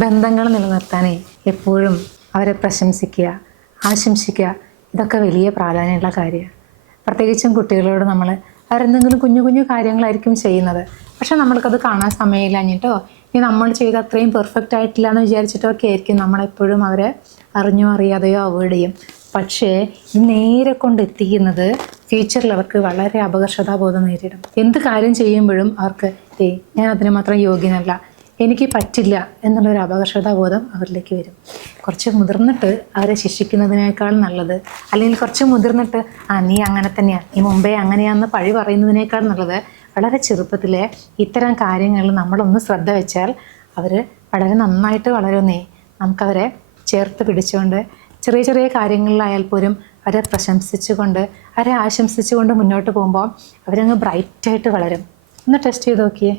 ബന്ധങ്ങൾ നിലനിർത്താനേ എപ്പോഴും അവരെ പ്രശംസിക്കുക, ആശംസിക്കുക, ഇതൊക്കെ വലിയ പ്രാധാന്യമുള്ള കാര്യമാണ്. പ്രത്യേകിച്ചും കുട്ടികളോട് നമ്മൾ അവരെന്തെങ്കിലും കുഞ്ഞു കുഞ്ഞു കാര്യങ്ങളായിരിക്കും ചെയ്യുന്നത്. പക്ഷെ നമ്മൾക്കത് കാണാൻ സമയമില്ലാഞ്ഞിട്ടോ ഇനി നമ്മൾ ചെയ്ത് അത്രയും പെർഫെക്റ്റ് ആയിട്ടില്ല എന്ന് വിചാരിച്ചിട്ടോ ഒക്കെ ആയിരിക്കും നമ്മളെപ്പോഴും അവരെ അറിഞ്ഞോ അറിയാതെയോ അവോയ്ഡ് ചെയ്യും. പക്ഷേ ഈ നേരെ കൊണ്ടെത്തിക്കുന്നത് ഫ്യൂച്ചറിൽ അവർക്ക് വളരെ അപകർഷതാബോധം നേരിടും. എന്ത് കാര്യം ചെയ്യുമ്പോഴും അവർക്ക് ഞാൻ അതിന് മാത്രം യോഗ്യനല്ല, എനിക്ക് പറ്റില്ല എന്നുള്ളൊരു അപകർഷതാബോധം അവരിലേക്ക് വരും. കുറച്ച് മുതിർന്നിട്ട് അവരെ ശിക്ഷിക്കുന്നതിനേക്കാൾ നല്ലത്, അല്ലെങ്കിൽ കുറച്ച് മുതിർന്നിട്ട് നീ അങ്ങനെ തന്നെയാണ്, നീ മുമ്പേ അങ്ങനെയാണെന്ന് പഴി പറയുന്നതിനേക്കാൾ നല്ലത് വളരെ ചെറുപ്പത്തിലെ ഇത്തരം കാര്യങ്ങളിൽ നമ്മളൊന്ന് ശ്രദ്ധ വെച്ചാൽ അവർ വളരെ നന്നായിട്ട് വളരുന്നേ. നമുക്കവരെ ചേർത്ത് പിടിച്ചുകൊണ്ട് ചെറിയ ചെറിയ കാര്യങ്ങളിലായാൽ പോലും അവരെ പ്രശംസിച്ചുകൊണ്ട് അവരെ ആശംസിച്ചുകൊണ്ട് മുന്നോട്ട് പോകുമ്പോൾ അവരങ്ങ് ബ്രൈറ്റായിട്ട് വളരും. ഒന്ന് ടെസ്റ്റ് ചെയ്ത് നോക്കിയേ.